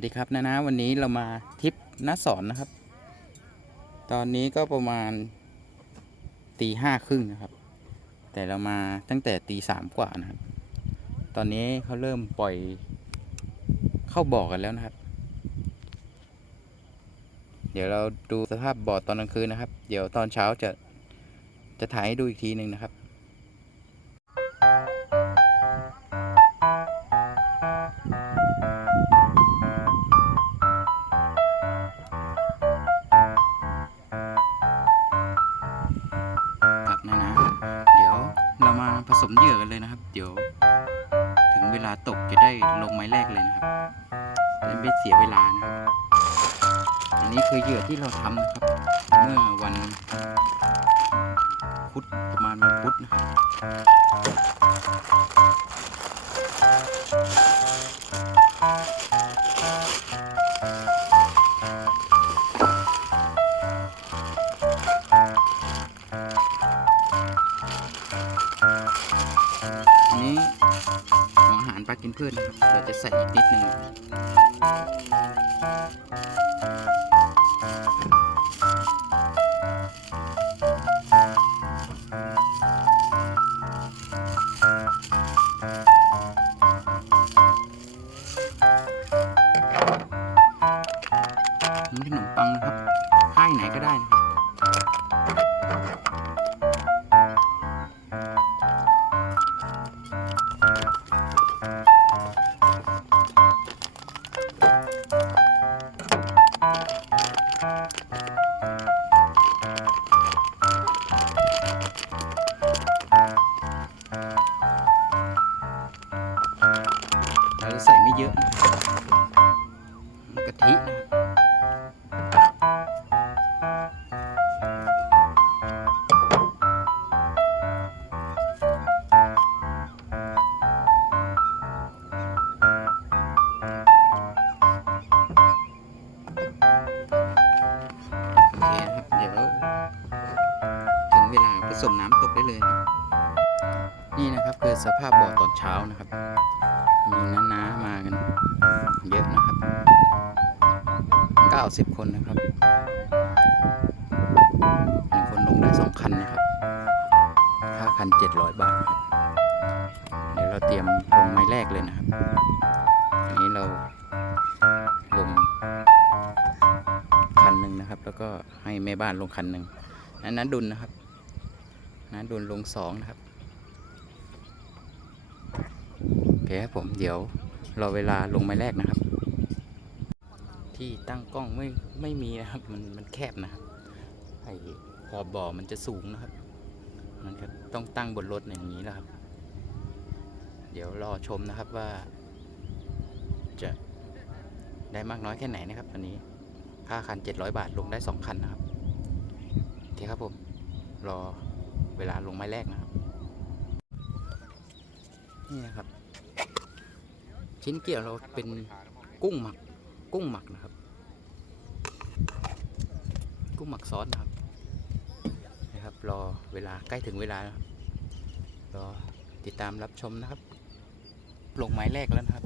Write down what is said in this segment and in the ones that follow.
สวัสดีครับนะนะวันนี้เรามาทริปน้าสอนนะครับ ตอนนี้ก็ประมาณตีห้าครึ่งนะครับ แต่เรามาตั้งแต่ตีสามกว่านะครับ ตอนนี้เขาเริ่มปล่อยเข้าบ่อกันแล้วนะครับ เดี๋ยวเราดูสภาพบ่อตอนกลางคืนนะครับ เดี๋ยวตอนเช้าจะจะถ่ายให้ดูอีกทีหนึ่งนะครับครับ ไม่เสียเวลานะครับอันนี้คือเหยื่อที่เราทำนะครับ เมื่อวันพุธประมาณวันพุธนะ 90 คนนะครับหนึ่งคนลงได้ 2 คันนะครับค่าคัน 700 บาทครับ เดี๋ยวเราเตรียมลงไม้แรกเลยนะครับอันนี้เราลงคันหนึ่งนะครับ แล้วก็ให้แม่บ้านลงคันหนึ่งนั้นนั้นดุลนะครับนั้นดุลลงสองนะครับโอเคครับผมเดี๋ยวรอเวลาลงไม้แรกนะครับ ที่ตั้งกล้องไม่ไม่มีนะครับ มันมันแคบนะครับไอ้ขอบบ่อมันจะสูงนะครับ มันก็ต้องตั้งบนรถอย่างนี้แล้วครับ เดี๋ยวรอชมนะครับว่า จะได้มากน้อยแค่ไหนนะครับวันนี้ค่าคัน 700 บาทลงได้ 2 คันนะครับ โอเคครับผม รอเวลาลงไม้แรกนะครับ นี่นะครับ ชิ้นเกี่ยวเราเป็นกุ้งหมัก กุ้งหมักนะครับ กุ้งหมักซอสนะครับนะครับ รอเวลาใกล้ถึงเวลานะครับรอติดตามรับชมนะครับ ลงไม้แรกแล้วนะครับ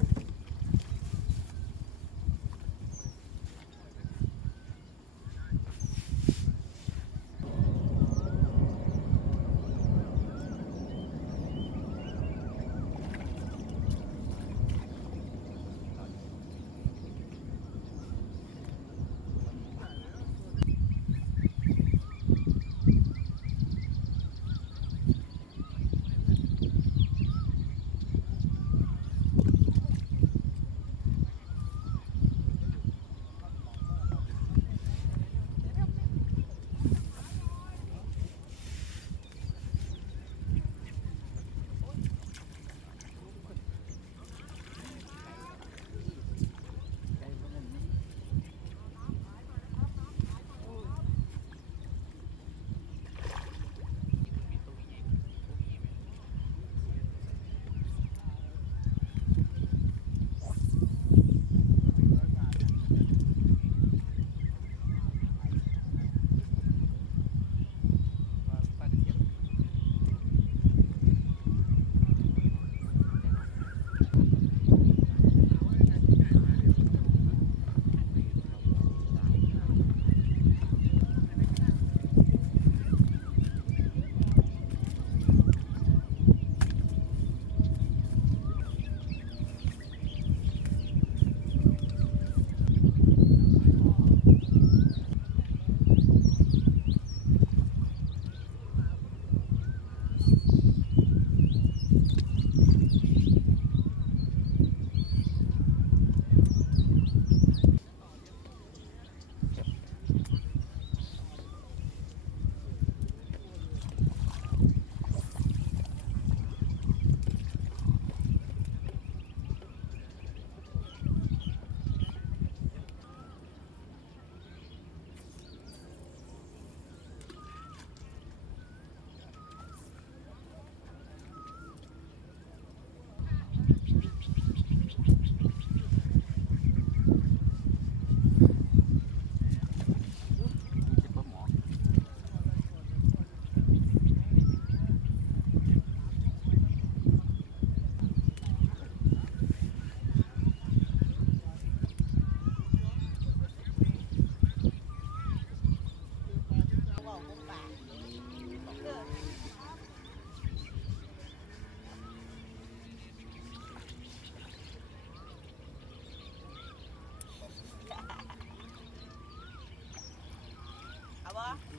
好吧。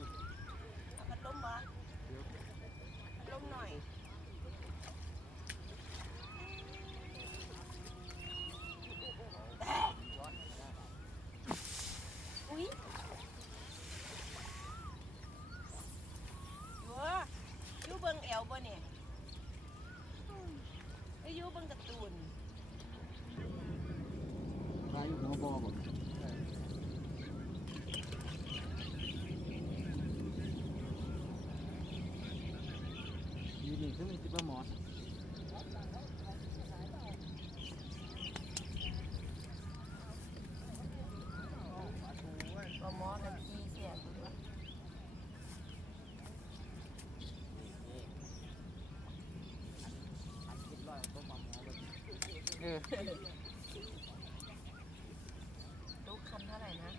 ซึ่งมันคิดว่ามอสก็มอสมันขี้เสียเออ ลูกคำเท่าไหร่นะ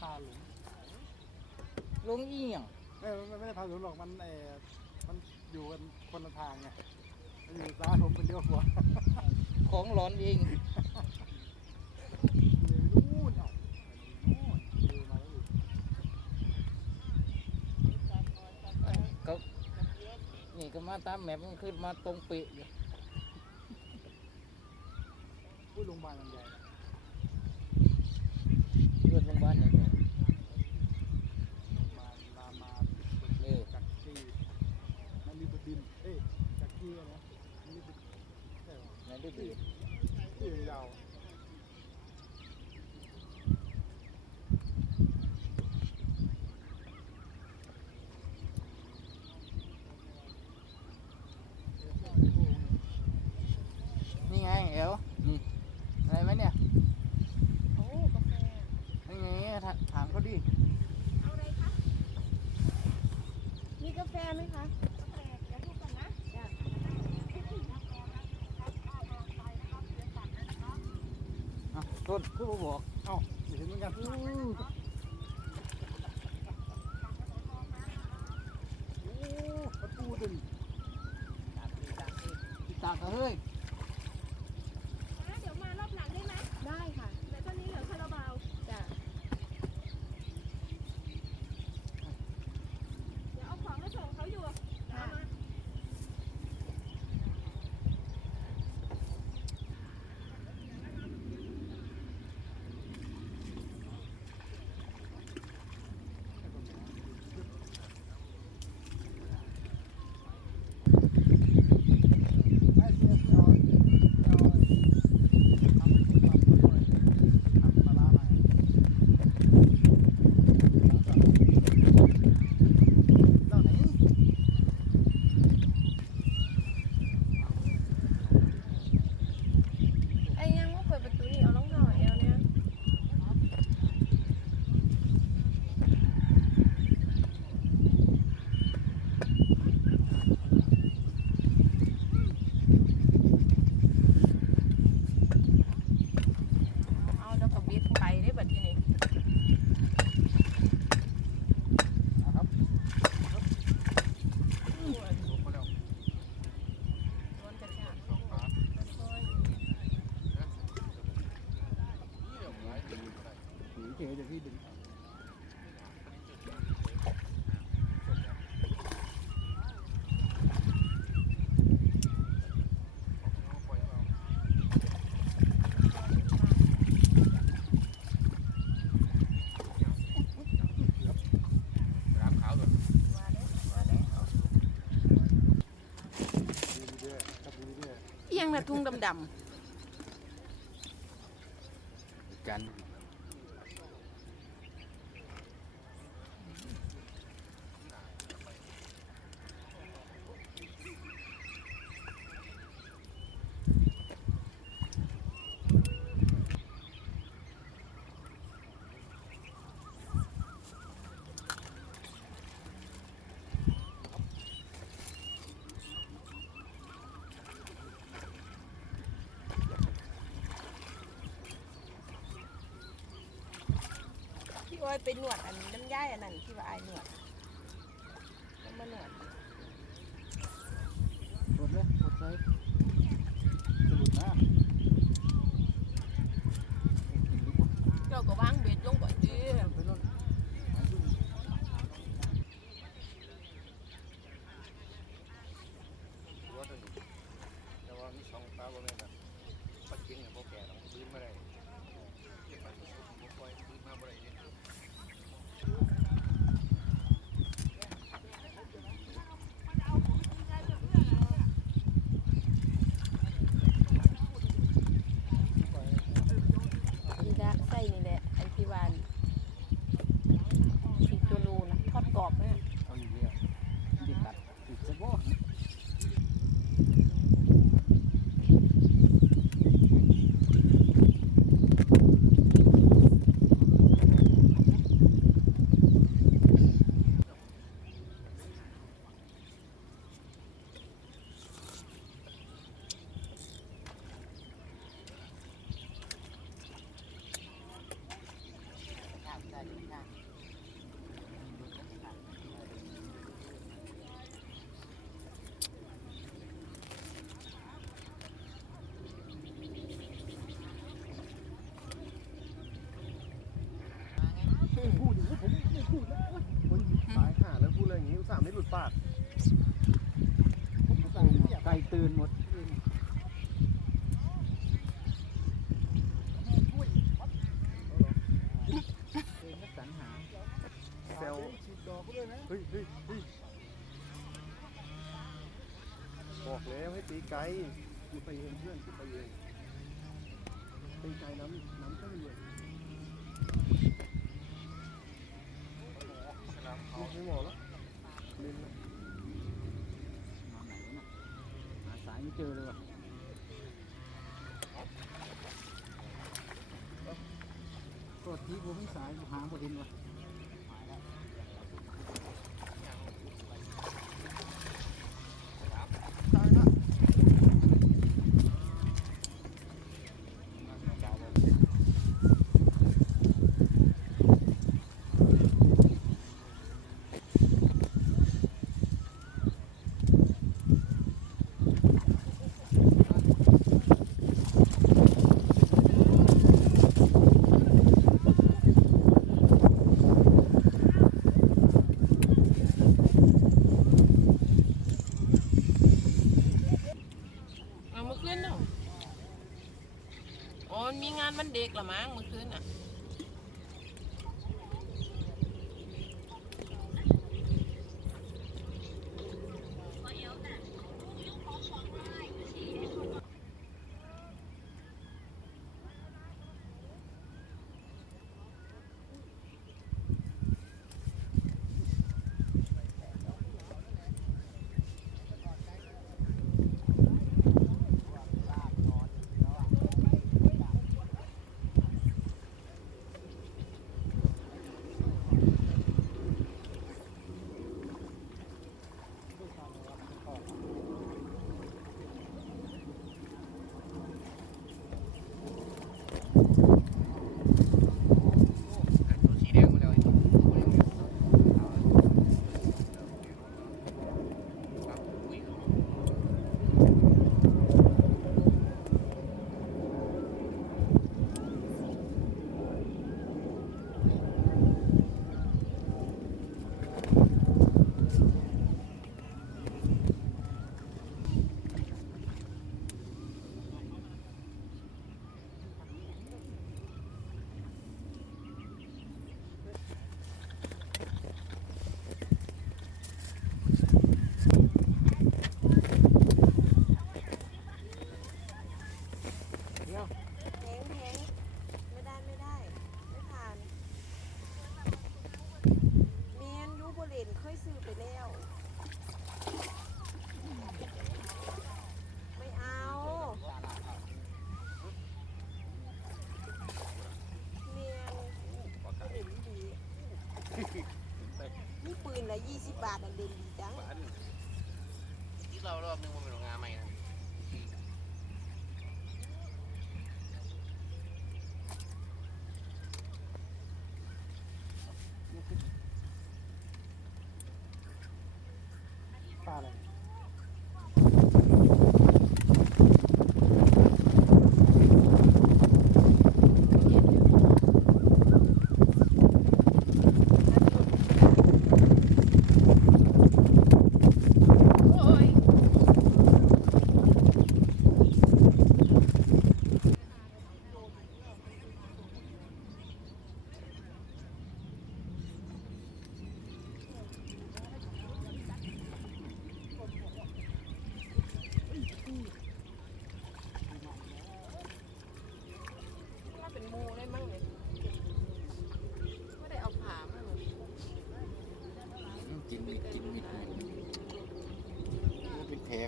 พาหลงหลงเอียงไม่ไม่ไม่ได้พาหลงหรอกมันเออมันอยู่กันคนละทางไงมันอยู่ซ้ายผมเป็นเลี้ยวขวาของหลอนเองนู่นี่ก็มาตามแมพมันขึ้นมาตรงปีอยู่พูดโรงพยาบาลใหญ่ ถามเขาดิ เอาอะไรคะ มีกาแฟไหมคะ กาแฟเดี๋ยวดูก่นนะต้นผู้บอก เอ้าเห็นเหมือนกัน นะทุ่งดำ อยไปนวดอันน้ำย่ายอันนั้น ก่ตื่นหมดเซลเฮ้ยเฮ้ยเฮ้ยบอกแล้วให้ตีไกลอยู่ไปเองเพื่อนอยู่ไปเองตีไกลน้ำ จอเลยว่ะกดที่ผมมสายหาบ่เห็นว่ะ มั้ง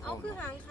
เอาคือหางข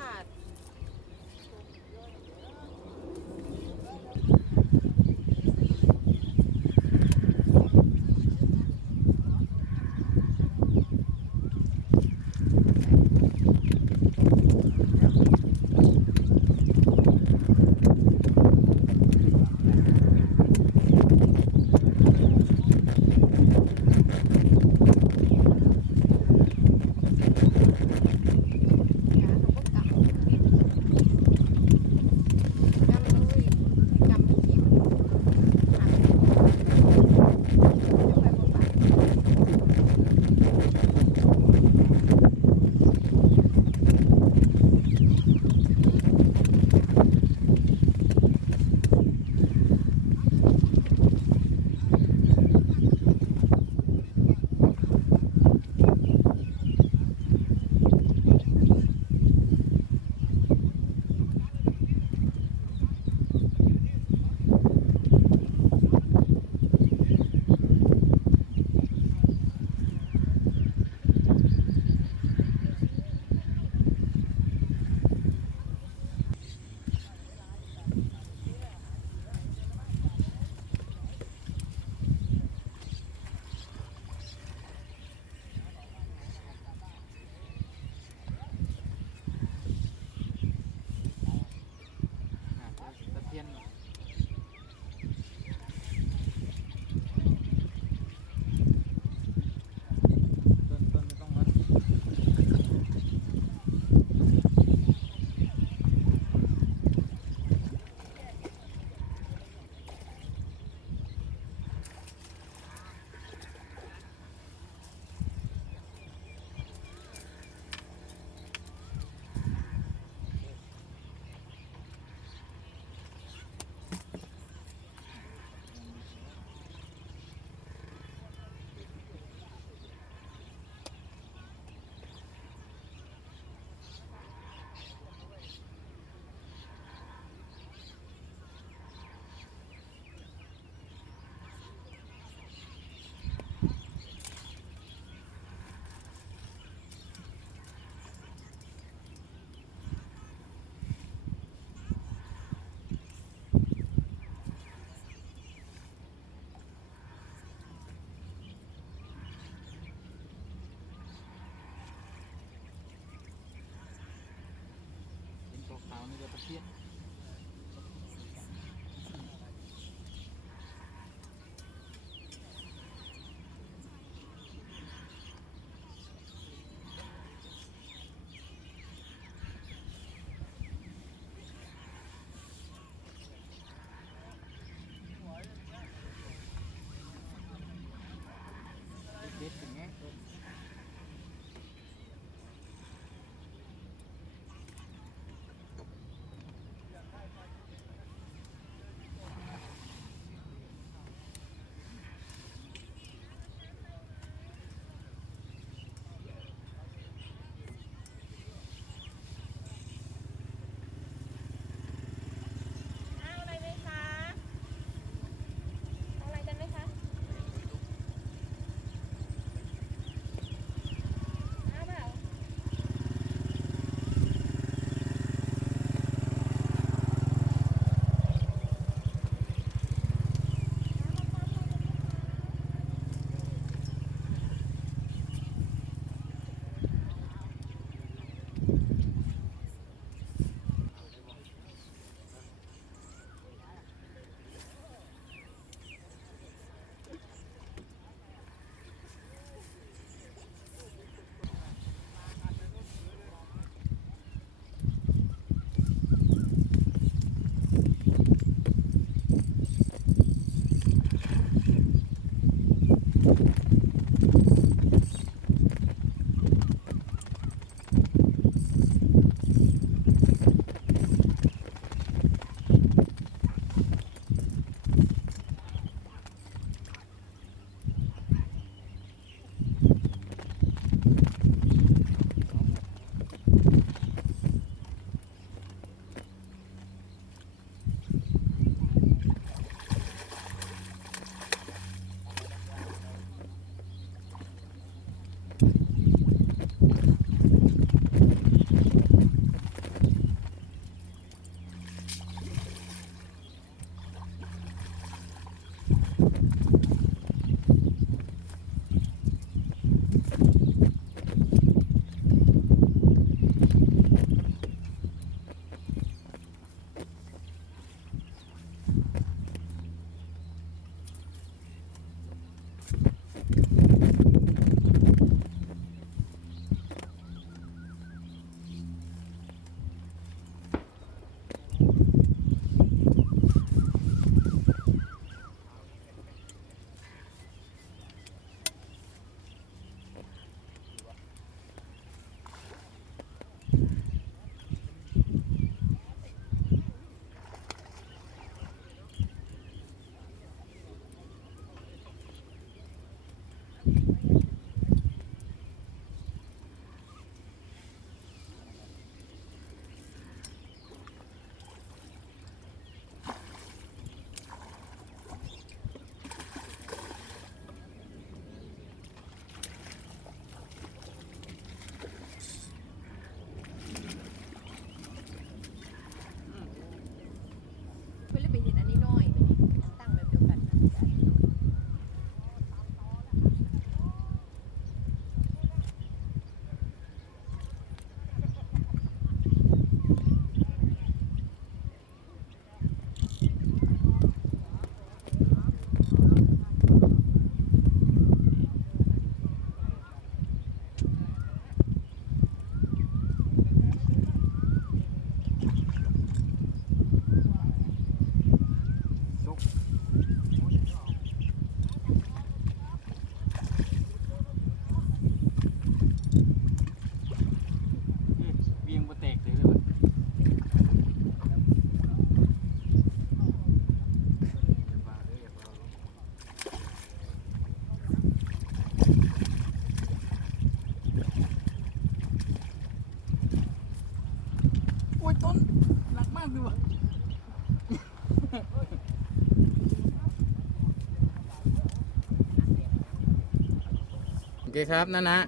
เคครับนะนะ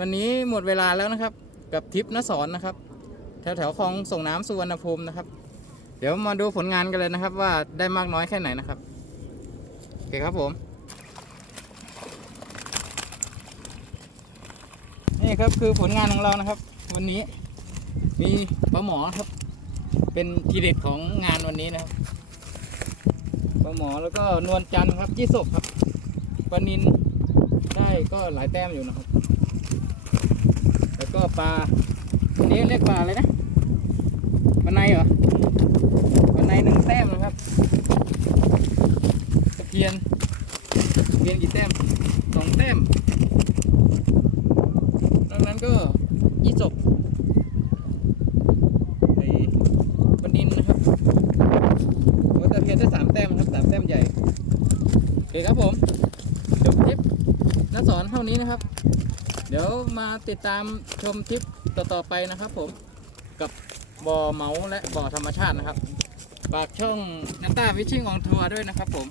วันนี้หมดเวลาแล้วนะครับ กับทริปนสอนนะครับ แถวแถวคลองส่งน้ำสุวรรณภูมินะครับ เดี๋ยวมาดูผลงานกันเลยนะครับ ว่าได้มากน้อยแค่ไหนนะครับโอเคครับผมนี่ครับคือผลงานของเรานะครับ วันนี้มีปลาหมอครับ เป็นทีเด็ดของงานวันนี้นะครับปลาหมอแล้วก็นวลจันทร์ครับยี่สกครับปลานิน ได้ก็หลายแต้มอยู่นะครับ แล้วก็ปลาอันนี้เรียกปลาอะไรนะปลาในเหรอปลาในหนึ่งแต้มนะครับตะเพียนตะเพียนกี่แต้มสองแต้มดังนั้นก็ยี่สกไอ้บันดินนะครับโอ้ตะเพียนได้สามแต้มครับสามแต้มใหญ่โอเคครับผม อนเท่านี้นะครับ เดี๋ยวมาติดตามชมทริปต่อๆไปนะครับ ผมกับบ่อเมาและบ่อธรรมชาตินะครับฝากช่องนันต้าวิชิ่งออนทัวร์ด้วยนะครับผม